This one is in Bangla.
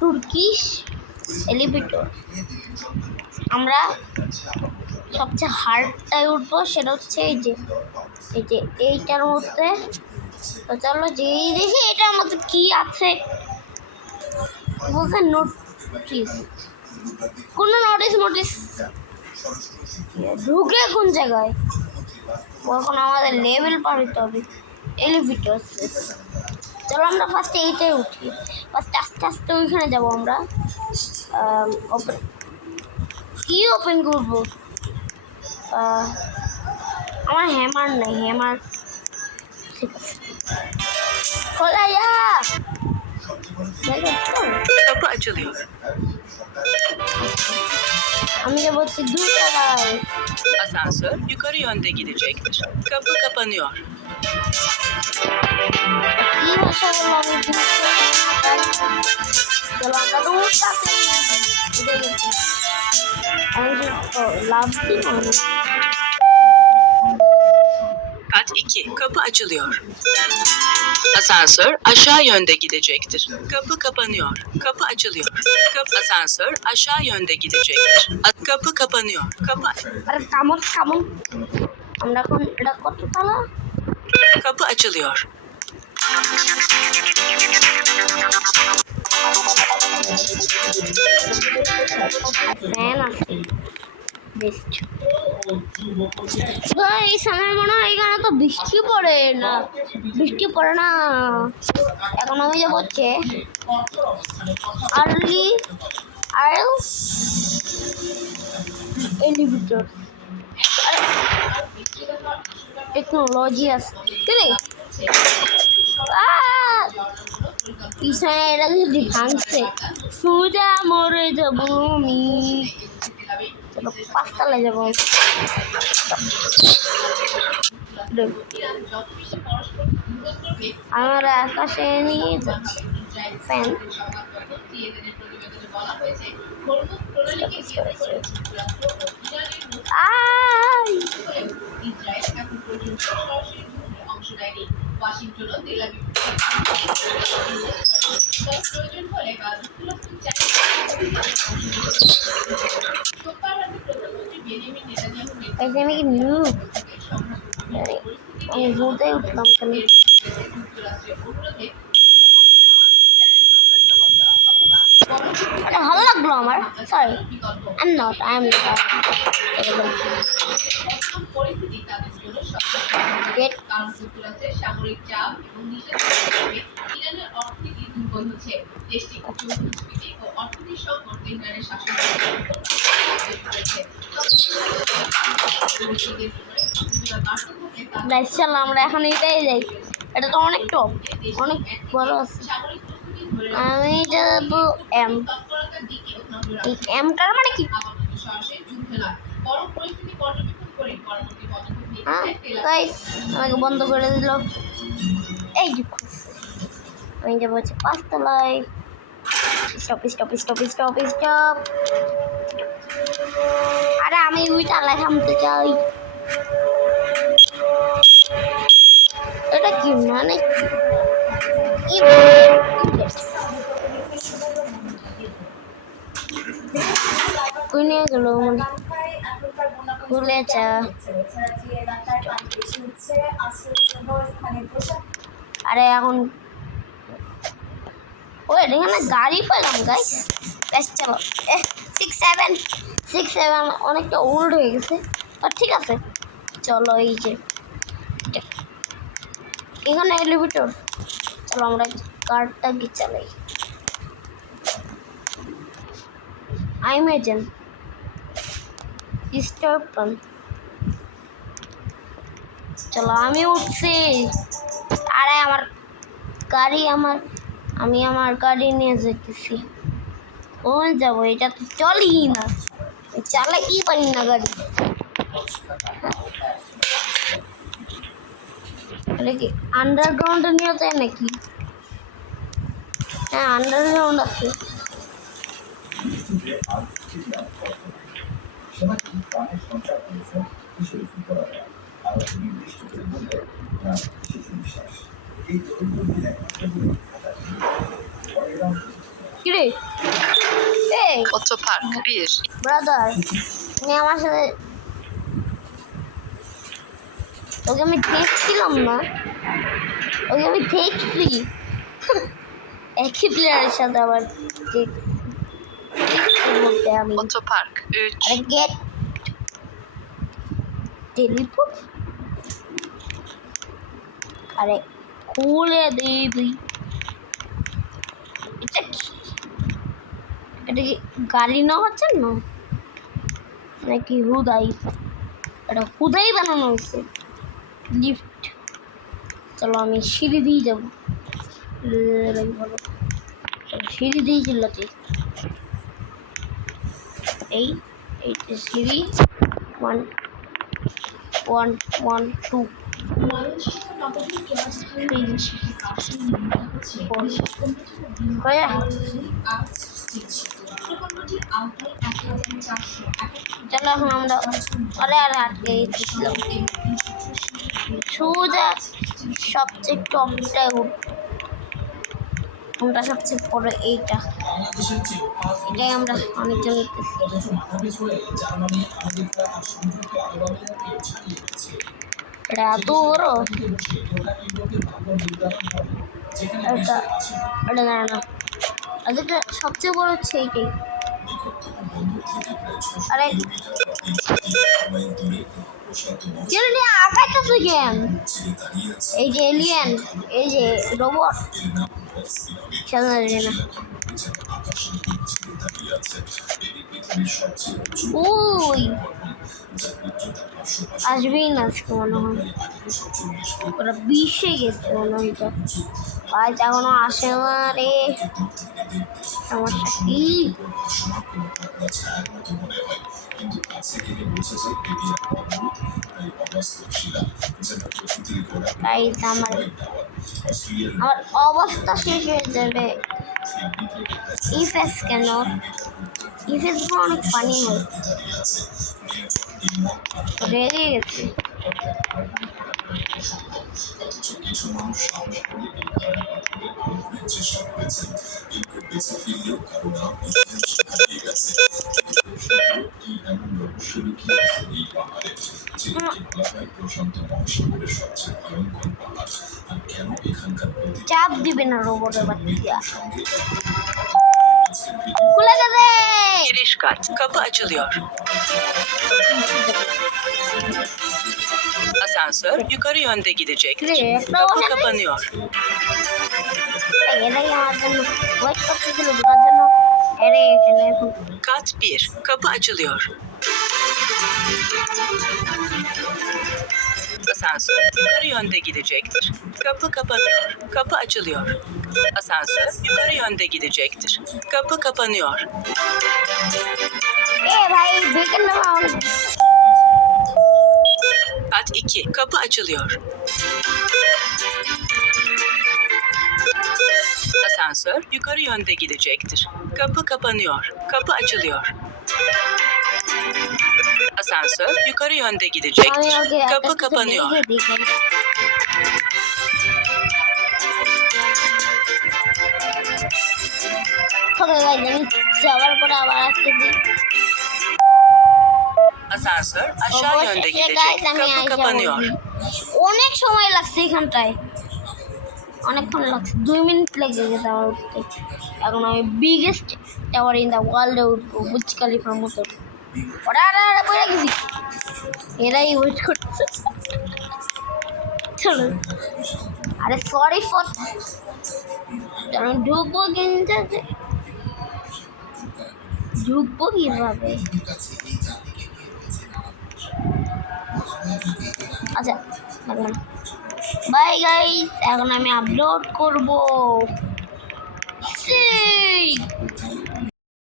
Turkish elevator. আমরা সবচেয়ে হার্ডটায় উঠবো, সেটা হচ্ছে এইটার মধ্যে। তো চলো যেই দেখি এটার মধ্যে কি আছে। বলছে নোটিস, কোনো নোটিস ঢুকে কোন জায়গায়? এখন আমাদের লেভেল পার হতে হবে এলিভেটর। চলো আমরা ফার্স্টে এইটাই উঠি, ফার্স্টে আস্তে আস্তে ওইখানে যাবো আমরা। ওপেন কি ওপেন করবো? আমার হ্যামার নেই, হ্যামার ঠিক আছে খোলা যা। আমি যে বলছি 2 তলায়। Asansör yukarı yönde gidecektir. Kapı kapanıyor. কি ভাষা বললো? আমি চলো আমরা তো উঠতেছি। আমি লাভ দিব। Kat 2. Kapı açılıyor. Asansör aşağı yönde gidecektir. Kapı kapanıyor. Kapı açılıyor. Asansör aşağı yönde gidecektir. Kapı kapanıyor. Kapı. আরে কামন আমরা এখন এটা কত তলা? Kapı açılıyor. ফ্যান আছে বেস্ট। এই সময় মনে হয় এখানে তো বৃষ্টি পড়ে না, এখন আমি যে বলছে আর্লি আইলস এলিভেটর টেকনোলজি আছে। পিছনে এটা যদি ভাঙছে সোজা মরে যাবো আমি। চলো 5 তলায় যাবো। আমরা আকাশে নিয়ে যাচ্ছি ফ্যান। আমি কি নুব? আমি ঘুরতে উঠলাম কেন? ভালো লাগলো আমার। Sorry, I am not. সামরিক চাপ এবং ইরানের অর্থনীতি দুর্বল হচ্ছে। দেশটি কূটনীতি ও অর্থনীতি সংকট ইরানের শাসন আমরা এখন এটাই যাই। এটা তো অনেক টপ, অনেক বড় আছে। আমি যাবো এমটার মানে কি? আমাকে বন্ধ করে দিল। এই আমি যাবো হচ্ছে 5 তলায়। স্টপ। আরে আমি 2 তলায় থামতে চাই। এটা কি মানে কই নিয়ে গেল? ভুলে যা। আরে এখন এখানে গাড়ি পেলাম গাইস। বেশ চলো 6-7 অনেকটা ওল্ড হয়ে গেছে, আর ঠিক আছে চলো। এই যে এখানে এলিভেটর। চলো আমরা কারটা কি চালাই। ইমেজিন স্টার্টন। চলো আমি উঠছি। আরে আমার গাড়ি আমি আমার গাড়ি নিয়ে যেতেছি। কোন যাবো? এটা তো চলি না, চালাতেই পারি না গাড়ি। কি আন্ডারগ্রাউন্ডে নিয়ে যায় নাকি? হ্যাঁ আন্ডারগ্রাউন্ড আছে। কিরে এই Otopark 1. ব্রাদার তুমি আমার সাথে ওকে আমি দেখছিলাম না ওকে আমি দেখছি একই প্লেয়ারের সাথে আবার বলতে আমি Otopark 3. আরে গেট টেলিপোর্ট আরে খুলে দিবি এটা কি এটা কি গাড়ি না হচ্ছে না নাকি হুদাই এটা হুদাই বানানো হয়েছে লিফট চলো আমি সিঁড়ি দিয়ে যাবো ভালো সিঁড়ি দিয়ে চিল্লাতে এই এইটা সিঁড়ি 1 1 1 2 চলো এখন আমরা আরে আর আটকে গেছিলাম সোজা সবচেয়ে টপটায় কোনটা সবচেয়ে বড় এইটা এটাই আমরা অনেকজন এটা এত বড় এটা এটা না না এটা সবচেয়ে বড় হচ্ছে এইটাই আরে আগাইতেছে কেন এই যে এলিয়েন এই যে রোবট খেলনা যায় না ওই আসবেই না আজকে মনে হয় ওরা 20-এ গেছে মনে হয় আজ এখনো আসে না রে সমস্যা কি আমার অবস্থা শেষ হয়ে যাবে ইফেস কেন ইফেস অনেক ফানি হয় রেগে গেছে চাপ দিবে না রোবটের বাচ্চা খুলে যাবে Giriş kat. Kapı açılıyor. Asansör yukarı yönde gidecektir. Kapı kapanıyor. এটাই আমার জন্য ওয়েট করতেছিল ঢোকার জন্য এটাই এখানে এখন Kat 1. Kapı açılıyor. Asansör yukarı yönde gidecektir. Kapı kapanıyor. Kapı açılıyor. Asansör yukarı yönde gidecektir. Kapı kapanıyor. ভাই দেখেন না Kat 2. Kapı açılıyor. Asansör yukarı yönde gidecektir. Kapı kapanıyor. Kapı açılıyor. Asansör yukarı yönde gidecektir. Kapı kapanıyor. Asansör aşağı yönde gidecek. Kapı kapanıyor. অনেক সময় লাগছে এখানটায় অনেকক্ষণ লাগছে 2 মিনিট লেগে গেছে আমার উঠতে এখন আমি বিগেস্ট টাওয়ার ইন দ্য ওয়ার্ল্ডে উঠবো বুর্জ খলিফার মতো ওরা পড়ে গেছি এরাই ওয়েট করছে চলো আরে সরি ফর আমি ঢুকবো কিন্তু ঢুকবো কিভাবে আচ্ছা বাই গাইস এখন আমি আপলোড করবো